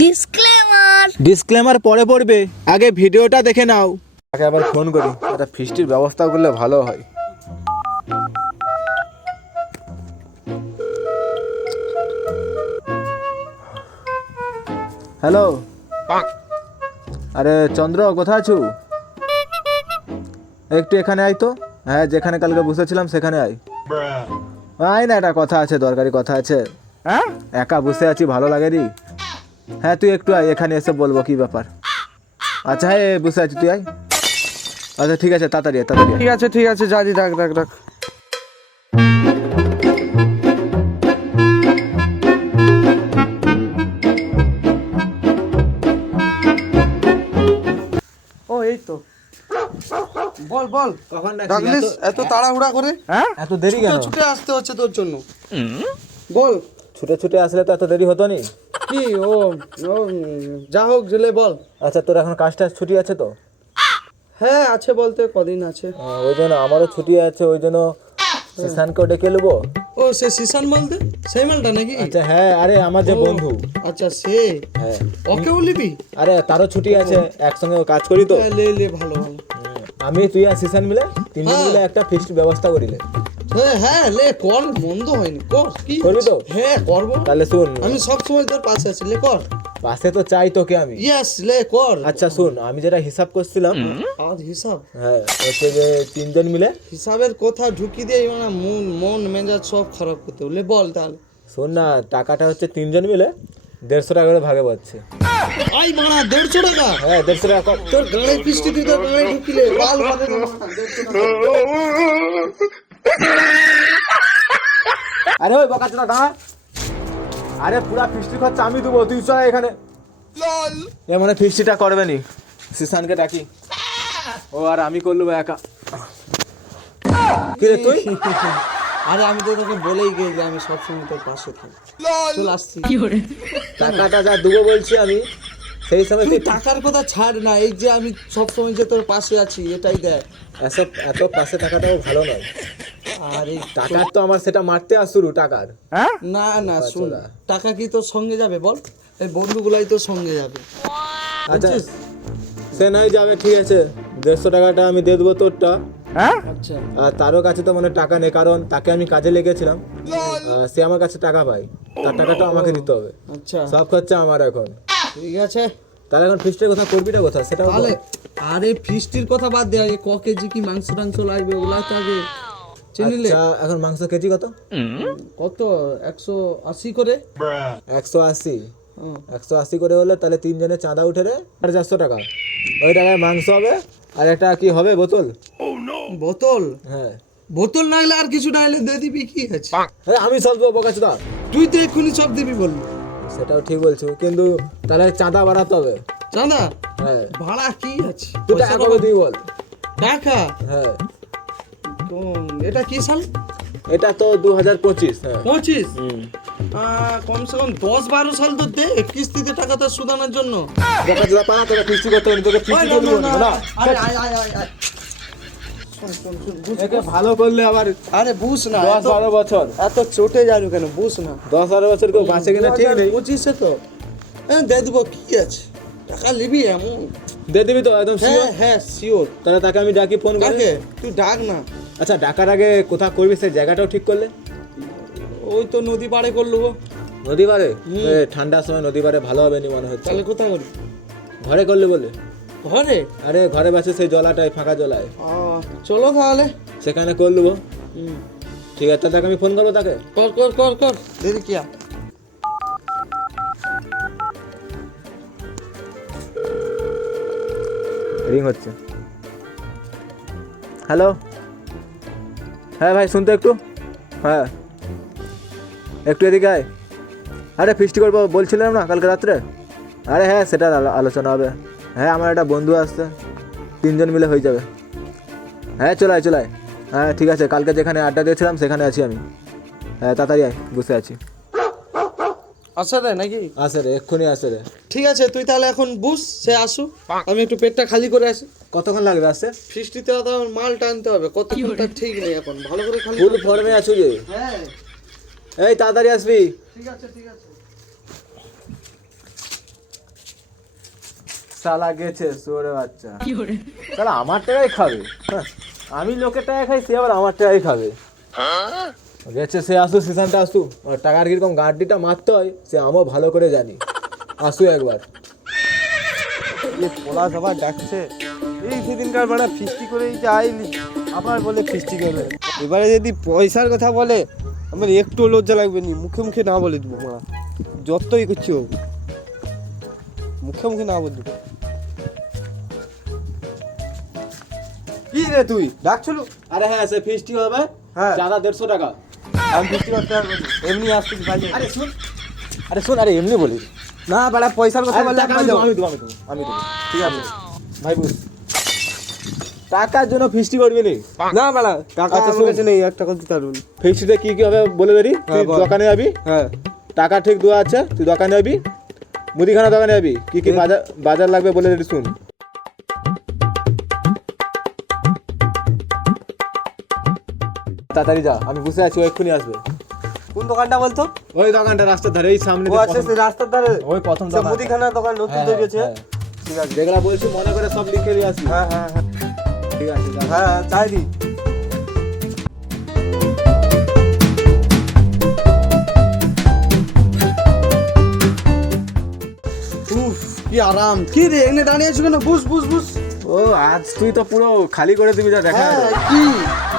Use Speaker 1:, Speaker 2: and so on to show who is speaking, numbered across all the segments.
Speaker 1: Disclaimer
Speaker 2: disclaimer পরে পড়বে। আগে ভিডিওটা দেখে নাও। আগে আবার ফোন করি একটা ফিস্টির ব্যবস্থা করলে ভালো হয়। হ্যালো? আরে চন্দ্র কোথায় আছো? একটু এখানে আয় তো। হ্যাঁ যেখানে কালকে বসেছিলাম সেখানে আয়। আয় না একটা কথা আছে দরকারি কথা আছে। হ্যাঁ? একা বসে আছি ভালো লাগে রে হ্যাঁ তুই একটু আয় এখানে এসে বলব কি ব্যাপার। আচ্ছা হ্যাঁ বসে আছি তুই আয়। আচ্ছা ঠিক আছে তাড়াতাড়ি তাড়াতাড়ি
Speaker 3: ঠিক আছে ঠিক আছে যা দি ডাক ডাক ডাক ও এই তো। বল বল।
Speaker 2: কখন
Speaker 3: ডাকলিস?
Speaker 2: এত-
Speaker 3: এত তাড়াহুড়া করে? হ্যাঁ?
Speaker 2: এত দেরি কেন?
Speaker 3: ছুটে আসতে হচ্ছে তোর জন্য। বল।
Speaker 2: ছুটে ছুটে আসলে তো এত দেরি হতো নি?
Speaker 3: কি ও ও, যা হোক জেলে বল।
Speaker 2: আচ্ছা তোর এখন কাজটা ছুটি আছে তো?
Speaker 3: হ্যাঁ আছে বলতে কদিন আছে।
Speaker 2: আহ, ওই জন্য আমারও ছুটি আছে ওই জন্য সুশানকেও ডেকে নেব?
Speaker 3: ও সে সিসান বলতে? সেই মালটা নাকি?
Speaker 2: আচ্ছা হ্যাঁ আরে আমার যে বন্ধু।
Speaker 3: আচ্ছা সে?
Speaker 2: হ্যাঁ।
Speaker 3: ওকেও লিবি
Speaker 2: আরে তারও ছুটি আছে একসঙ্গে কাজ করি তো।
Speaker 3: হ্যাঁ, লে লে ভালো ভালো।
Speaker 2: আমি তুই আর সিসান মিলে তিনজন
Speaker 3: হ্যাঁ।
Speaker 2: মিলে একটা ফিক্সড ব্যবস্থা করিলে।
Speaker 3: হ্যাঁ হ্যাঁ লে কর মন্দ হয়নি কর কি
Speaker 2: করবি তো?
Speaker 3: হ্যাঁ করব
Speaker 2: তাহলে শুন।
Speaker 3: আমি সব সময় তোর পাশে আছি লে কর।
Speaker 2: পাশে তো চাই তোকে আমি।
Speaker 3: ইয়েস লে কর।
Speaker 2: আচ্ছা শুন আমি যেটা হিসাব করছিলাম
Speaker 3: আজ হিসাব?
Speaker 2: হ্যাঁ হচ্ছে যে তিনজন মিলে।
Speaker 3: হিসাবের কথা ঢুকি দিয়ে মানে মন মন মেজাজ সব খারাপ করতে লে বল তাহলে।
Speaker 2: শোন না টাকাটা হচ্ছে তিনজন মিলে দেড়শো টাকা করে ভাগে পাচ্ছে।
Speaker 3: আই মানা দেড়শো টাকা?
Speaker 2: হ্যাঁ দেড়শো টাকা
Speaker 3: তোর গাড়ি পিস্টি তুই তোর গাড়ি ঢুকিলে বাল না, দেড়শো টাকা।
Speaker 2: আরে ওই বকাচোদা দাঁড়া আরে পুরা ফিস্টি খরচা আমি দেবো তুই চল এখানে এ মানে ফিস্টিটা করবে নি সিসানকে ডাকি। ও আর আমি করলু একা। কি তুই?
Speaker 3: আরে আমি তো তোকে বলেই গেছি যে আমি সবসময় তোর পাশে থাকি চল আসছি।
Speaker 2: টাকাটা যা দেবো বলছি আমি সেই সময়
Speaker 3: তুই টাকার কথা ছাড় না এই যে আমি সবসময় যে তোর পাশে আছি এটাই দেখ।
Speaker 2: এসব এত পাশে থাকাটাও ভালো নয়।
Speaker 3: আরে
Speaker 2: টাকার তো আমার সেটা মারতে আর শুরু টাকার
Speaker 3: না না শুন টাকা কি তোর সঙ্গে যাবে বল? এই বন্ধুগুলাই তোর সঙ্গে যাবে।
Speaker 2: আচ্ছা সে নাই যাবে ঠিক আছে। দেড়শো টাকাটা আমি দিয়ে দেবো তোরটা।
Speaker 3: আচ্ছা।
Speaker 2: আর তারও কাছে তো মানে টাকা নেই কারণ তাকে আমি কাজে লেগেছিলাম। সে আমার কাছে টাকা পায়। তার টাকাটা আমাকে দিতে হবে।
Speaker 3: আচ্ছা।
Speaker 2: সব খরচা আমার এখন।
Speaker 3: ঠিক আছে।
Speaker 2: তাহলে এখন ফিস্টের কথা করবিটা কথা সেটা
Speaker 3: তাহলে আরে ফিস্টির কথা বাদ দে আগে ক কেজি কি মাংস টাংস লাগবে ওগুলা তো আগে। চিনিলে
Speaker 2: আচ্ছা এখন মাংস কেজি কত?
Speaker 3: কত? একশো আশি করে।
Speaker 2: একশো আশি।
Speaker 3: হুম।
Speaker 2: একশো আশি করে হলে তাহলে তিনজনের চাঁদা উঠে রে সাড়ে চারশো টাকা। ওই টাকায় মাংস হবে আর একটা কি হবে বোতল?
Speaker 3: বোতল?
Speaker 2: হ্যাঁ।
Speaker 3: বোতল না হলে আর কিছু না হলে দিয়ে দিবি কি আছে?
Speaker 2: আরে আমি সব দেবো বকাচুদা।
Speaker 3: তুই তো এক্ষুনি সব দিবি বললি।
Speaker 2: সেটাও ঠিক বলছো কিন্তু তাহলে চাঁদা বাড়াতে হবে।
Speaker 3: চাঁদা?
Speaker 2: হ্যাঁ।
Speaker 3: ভাড়া কি আছে?
Speaker 2: তুই টাকা কবে দিবি বল।
Speaker 3: টাকা
Speaker 2: হ্যাঁ।
Speaker 3: এটা কি সাল?
Speaker 2: এটা তো দু হাজার পঁচিশ হ্যাঁ।
Speaker 3: পঁচিশ? কমসে কম দশ বারো সাল তো দে কিস্তিতে টাকা তো সুদানোর জন্য।
Speaker 2: কিস্তি করতে তোকে একে ভালো করলে আবার
Speaker 3: আরে বুঝ না
Speaker 2: দশ বারো বছর।
Speaker 3: এত চটে যাব কেন? বুঝ না।
Speaker 2: দশ বারো বছর কেউ বাঁচে কিনা ঠিক নেই।
Speaker 3: পঁচিশে তো। হ্যাঁ দিয়ে দেবো কি আছে? টাকা নিবি এমন।
Speaker 2: দিয়ে দিবি তো একদম
Speaker 3: হ্যাঁ হ্যাঁ শিওর
Speaker 2: তাহলে তাকে আমি ডাকি ফোন করে।
Speaker 3: তুই ডাক না।
Speaker 2: আচ্ছা ডাকার আগে কোথা করবি? সেই জায়গাটাও ঠিক করলে।
Speaker 3: ওই তো নদী পাড়ে করল গো।
Speaker 2: নদী পারে এ, ঠান্ডার সময় নদী পারে ভালো হবে নি মনে হচ্ছে।
Speaker 3: তাহলে কোথায় করি
Speaker 2: ঘরে করলে বলে?
Speaker 3: ঘরে?
Speaker 2: আরে ঘরে বসে সেই জলাটায় ফাঁকা জলায়।
Speaker 3: আহ, চলো তাহলে।
Speaker 2: সেখানে করে নেব
Speaker 3: হুম।
Speaker 2: ঠিক আছে তাহলে তাকে আমি ফোন করব তাকে।
Speaker 3: কর কর কর কর। দেরি কিয়া
Speaker 2: রিং হচ্ছে। হ্যালো? হ্যাঁ ভাই শুনতে একটু? হ্যাঁ। একটু এদিকে আয়। আরে ফিস্টি করব বলছিলাম না কালকে রাত্রে? আরে হ্যাঁ সেটা আলোচনা হবে। হ্যাঁ আমার একটা বন্ধু আসছে। তিনজন মিলে হয়ে যাবে। হ্যাঁ চলায় চলায় হ্যাঁ ঠিক আছে কালকে যেখানে আড্ডা দিয়েছিলাম সেখানে আছি আমি। হ্যাঁ তাড়াতাড়ি আয় বসে আছি।
Speaker 3: আসে রে নাকি?
Speaker 2: আসে রে এক্ষুনি আসে রে
Speaker 3: ঠিক আছে তুই তাহলে এখন বুঝ সে আসু আমি একটু পেটটা খালি করে আসি।
Speaker 2: কতক্ষণ লাগবে আসতে?
Speaker 3: ফিস্টিতে তো আমার মাল টানতে হবে কত তার ঠিক নেই এখন ভালো করে খালি
Speaker 2: ফুল ফর্মে আছো যে?
Speaker 3: হ্যাঁ।
Speaker 2: এই তাড়াতাড়ি আসবি।
Speaker 3: ঠিক আছে ঠিক আছে।
Speaker 2: সালা গেছে শুয়োরে বাচ্চা। তাহলে আমার টাকাই খাবে। হ্যাঁ, আমি লোকের টাকা খাই সে আবার আমার টাকাই খাবে। গেছে সে আসু সিজনটা আসু টাকার কীরকম গাড্ডিটা মারতে হয় সে আমিও ভালো করে জানি। আসু একবার।
Speaker 1: পোলা সবার ডাকছে। এই সেদিনকার বেড়া ফিস্টি করেই যে আইলি আবার বলে ফিস্টি করবে এবারে যদি পয়সার কথা বলে আমার একটু লজ্জা লাগবে নি মুখে মুখে না বলে দিব মারা যতই করছি হোক মুখে মুখে না বলে দিব। কি রে তুই? ডাকছিল
Speaker 2: আরে হ্যাঁ সে ফিস্টি হবে।
Speaker 1: হ্যাঁ।
Speaker 2: চাঁদা দেড়শো টাকা।
Speaker 1: আমি ফিস্টি করতে পারব এমনি আসছিস ভাই
Speaker 2: আরে শুন। আরে শুন আরে এমনি বলিস।
Speaker 1: না বেড়া পয়সার কথা বললে
Speaker 2: দেবো, আমি দেবো আমি দেবো। আমি দেবো। ঠিক আছে। ভাই বুঝ টাকার জন্য ফিস্টি করবি নি?
Speaker 1: না বেড়া টাকা আমার কাছে নেই এক টাকা দিতে পারব।
Speaker 2: ফিস্টিতে কি কি হবে বলে দেরি তুই
Speaker 1: হ্যাঁ,
Speaker 2: দোকানে যাবি?
Speaker 1: হ্যাঁ।
Speaker 2: টাকা ঠিক দেওয়া আছে তুই দোকানে যাবি। মুদিখানা দোকানে যাবি। কি কি বাজার বাজার লাগবে বলে দিবি শুন। তাড়াতাড়ি যা আমি বসে আছি ও এক্ষুনি আসবে।
Speaker 1: কোন দোকানটা বলতো?
Speaker 2: ওই দোকানটা রাস্তার ধারে এই সামনে
Speaker 1: ও আছে সেই রাস্তার ধারে।
Speaker 2: ওই প্রথম দোকান।
Speaker 1: মুদিখানার দোকান নতুন
Speaker 2: হ্যাঁ,
Speaker 1: তৈরি হচ্ছে
Speaker 2: হ্যাঁ।
Speaker 1: ঠিক আছে।
Speaker 2: যেগুলা বলছি মনে করে সব লিখে দিয়ে আসবি।
Speaker 1: হ্যাঁ হ্যাঁ হ্যাঁ।
Speaker 2: ঠিক আছে
Speaker 1: হ্যাঁ চাই দি। কি আরাম। কি রে এনে দাঁড়িয়ে আছো কেন? Bush bush bush.
Speaker 2: ও আজ তুই তো পুরো খালি করে দিবি যা দেখা
Speaker 1: হ্যাঁ কি?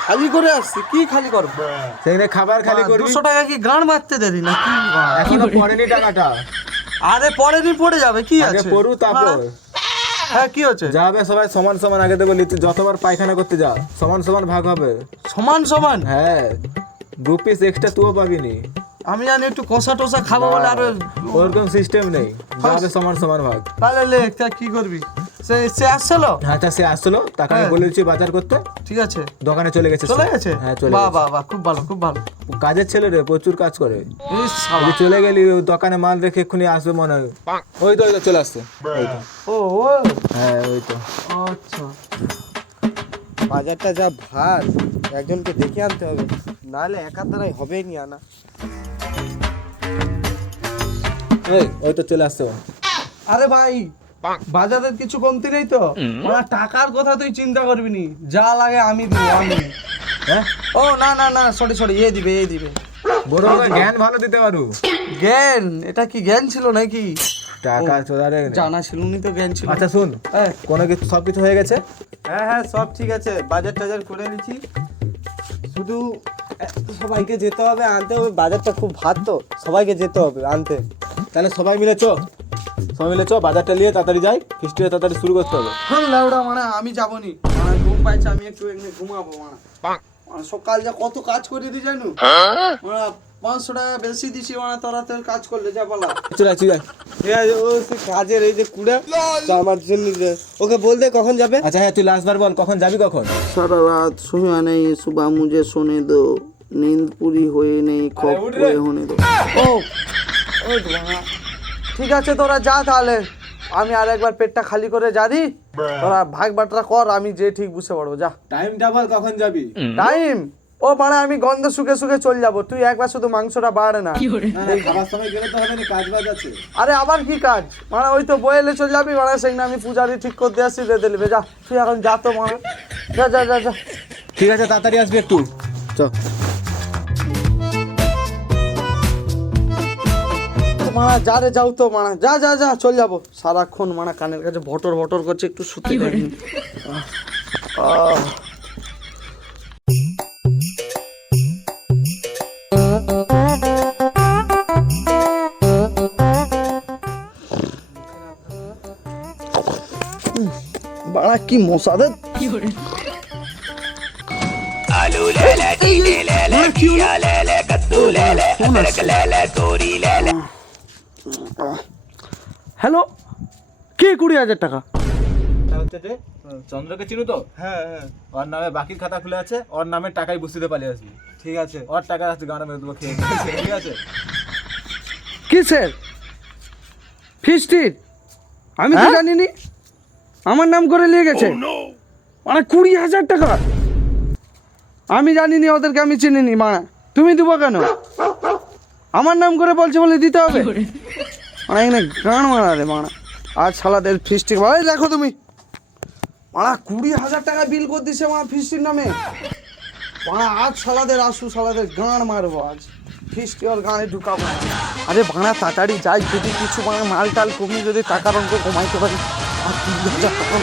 Speaker 1: খালি করে আসছি কি খালি করব?
Speaker 2: সেখানে খাবার খালি করবি?
Speaker 1: দুশো টাকা কি গান মারতে দেরি না কি?
Speaker 2: এখনও পড়েনি টাকাটা।
Speaker 1: আরে পরে নি পড়ে যাবে কি
Speaker 2: আগে
Speaker 1: আছে?
Speaker 2: পড়ু তারপর।
Speaker 1: হ্যাঁ, হ্যাঁ কি হচ্ছে?
Speaker 2: যাবে সবাই সমান সমান আগে দেবো লিচু যতবার পায়খানা করতে যা সমান সমান ভাগ হবে।
Speaker 1: সমান সমান?
Speaker 2: হ্যাঁ দু পিস এক্সট্রা তুও পাবিনি
Speaker 1: আমি জানি একটু কষা টসা খাব বলে আর
Speaker 2: ওরকম সিস্টেম নেই। যাবে সমান সমান ভাগ।
Speaker 1: তাহলে লেখ কি করবি? সে সে আসছিল
Speaker 2: হ্যাঁ তা সে আসলো। তাকে আমি
Speaker 1: হ্যাঁ।
Speaker 2: বলেছি বাজার করতে।
Speaker 1: ঠিক আছে।
Speaker 2: দোকানে চলে গেছে
Speaker 1: চলে গেছে?
Speaker 2: হ্যাঁ চলে
Speaker 1: বাহ বাহ বাহ খুব ভালো খুব ভালো।
Speaker 2: কাজের ছেলে রে প্রচুর কাজ করে।
Speaker 1: ইস
Speaker 2: চলে গেলি দোকানে মাল রেখে এক্ষুনি আসবে মনে হয়। ওই তো ওই তো চলে আসছে।
Speaker 1: ও ও।
Speaker 2: হ্যাঁ ওই তো।
Speaker 1: আচ্ছা। বাজারটা যা ভার একজনকে দেখে আনতে হবে। নাহলে একার দ্বারাই হবেই নি আনা।
Speaker 2: এই ওই তো চলে আসছে
Speaker 3: আরে ভাই বাজারের কিছু কমতি নেই তো? টাকার কথা তুই চিন্তা করবি নি। যা লাগে আমি দিব আমি
Speaker 2: হ্যাঁ?
Speaker 3: ও না না না সরি সরি এ দিবে এ দিবে।
Speaker 2: বড় বড় জ্ঞান ভালো দিতে পারু।
Speaker 3: জ্ঞান? এটা কি জ্ঞান ছিল নাকি?
Speaker 2: টাকা চোদারে
Speaker 3: জানা ছিল নি তো জ্ঞান ছিল।
Speaker 2: আচ্ছা শুন।
Speaker 3: হ্যাঁ
Speaker 2: কোনো কিছু সব কিছু হয়ে গেছে?
Speaker 1: হ্যাঁ হ্যাঁ সব ঠিক আছে। বাজার টাজার করে নিচ্ছি। শুধু সবাইকে যেতে হবে আনতে হবে। বাজারটা খুব ভাত তো সবাইকে যেতে হবে আনতে।
Speaker 2: তাহলে সবাই মিলে চ সবাই মিলে চ বাজারটা নিয়ে তাড়াতাড়ি যাই ফিস্টিটা তাড়াতাড়ি শুরু করতে হবে
Speaker 3: হ্যাঁ লাউডা মানে আমি যাবো নি মানে ঘুম পাইছে আমি একটু এখানে ঘুমাবো মানে মানে সকাল যা কত কাজ করে দি জানো মানে পাঁচশো টাকা বেশি দিছি মানে তোরা তোর কাজ করলে যা বলা
Speaker 2: চলে চলে যাই
Speaker 1: ঠিক আছে ও সে কাজের এই যে কুড়া তো আমার জন্য যে- ওকে বলতে কখন যাবে
Speaker 2: আচ্ছা হ্যাঁ তুই লাস্ট বার বল কখন যাবি কখন
Speaker 4: सारा रात सोया नहीं सुबह मुझे सोने दो नींद पूरी हुई नहीं खौफ
Speaker 2: उठ रे।
Speaker 4: पूरे होने दो
Speaker 3: ও ওই তো বাবা। ঠিক আছে তোরা যা তাহলে। আমি আর একবার পেটটা খালি করে জানি। তোরা ভাগ বাটরা কর আমি যে ঠিক বুঝতে পারব যা।
Speaker 2: টাইমটা বল কখন যাবি?
Speaker 3: টাইম ও মানে আমি গন্ধ শুকে শুকে চলে যাব। তুই একবার শুধু মাংসটা বাড়ে না।
Speaker 2: না, না, খাবার সময় গেলে তো হবে না কাজ বাজ আছে।
Speaker 3: আরে আবার কি কাজ? মানে ওই তো বয়েলে চলে যাবি মানে সেখানে আমি পূজারি ঠিক করতে আসি দে দিলবে যা তুই এখন যা তো মানে যা যা যা যা।
Speaker 2: ঠিক আছে তাড়াতাড়ি আসবি একটু। চ।
Speaker 3: মানা যা রে যাও তো মানা যা যা যা চল যাব। সারাক্ষণ মানা কানের কাছে ভটর ভটর করছে একটু শুতে দেয়নি। আহ। বাড়া কি মশাদের হ্যালো কে কুড়ি হাজার টাকা?
Speaker 2: চন্দ্রকে চিনু তো?
Speaker 1: হ্যাঁ হ্যাঁ।
Speaker 2: ওর নামে বাকির খাতা খুলে আছে ওর নামে টাকাই বুঝতে পালিয়ে আসবি।
Speaker 1: ঠিক আছে।
Speaker 2: ওর টাকা আছে গানা মেরে দেবো খেয়ে ঠিক আছে?
Speaker 3: কিসের? ফিস্টির? আমি তো জানিনি। আমার নাম করে নিয়ে গেছে। মানে কুড়ি হাজার টাকা? আমি জানিনি ওদেরকে আমি চিনিনি মানা তুমি দেবো কেন? আমার নাম করে বলছে বলে দিতে হবে। মানে এখানে গান মারা রে মানা। আজ শালাদের ফিস্টি ভাই দেখো তুমি। মারা কুড়ি হাজার টাকা বিল করে দিছে আমার ফিস্টির নামে। মারা আজ শালাদের আসু শালাদের গান মারবো আজ। ফিস্টি ওর গানে ঢুকাবো। আরে ভাড়া তাড়াতাড়ি যাই যদি কিছু মানে মাল টাল কমিয়ে যদি টাকার অঙ্ক কমাইতে পারি আর কুড়ি হাজার টাকা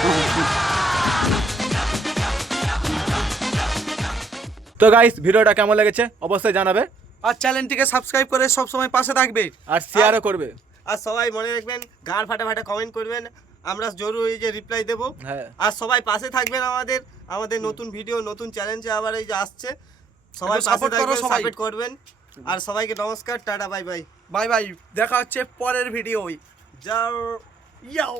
Speaker 2: তো গাইস ভিডিওটা কেমন লেগেছে? অবশ্যই জানাবে।
Speaker 3: আর চ্যানেলটিকে সাবস্ক্রাইব করে সব সময় পাশে থাকবে।
Speaker 2: আর শেয়ারও করবে।
Speaker 1: আর সবাই মনে রাখবেন গান ফাটা ফাটা কমেন্ট করবেন। আমরা জরুরি যে রিপ্লাই দেবো।
Speaker 2: হ্যাঁ।
Speaker 1: আর সবাই পাশে থাকবেন আমাদের আমাদের নতুন ভিডিও নতুন চ্যালেঞ্জে আবার এই যে আসছে। সবাই
Speaker 3: সাপোর্ট করো
Speaker 1: থাকবেন সাপোর্ট করবেন। আর সবাইকে নমস্কার tata bye bye
Speaker 3: bye bye দেখা হচ্ছে পরের ভিডিও
Speaker 1: যাও। ইয়াও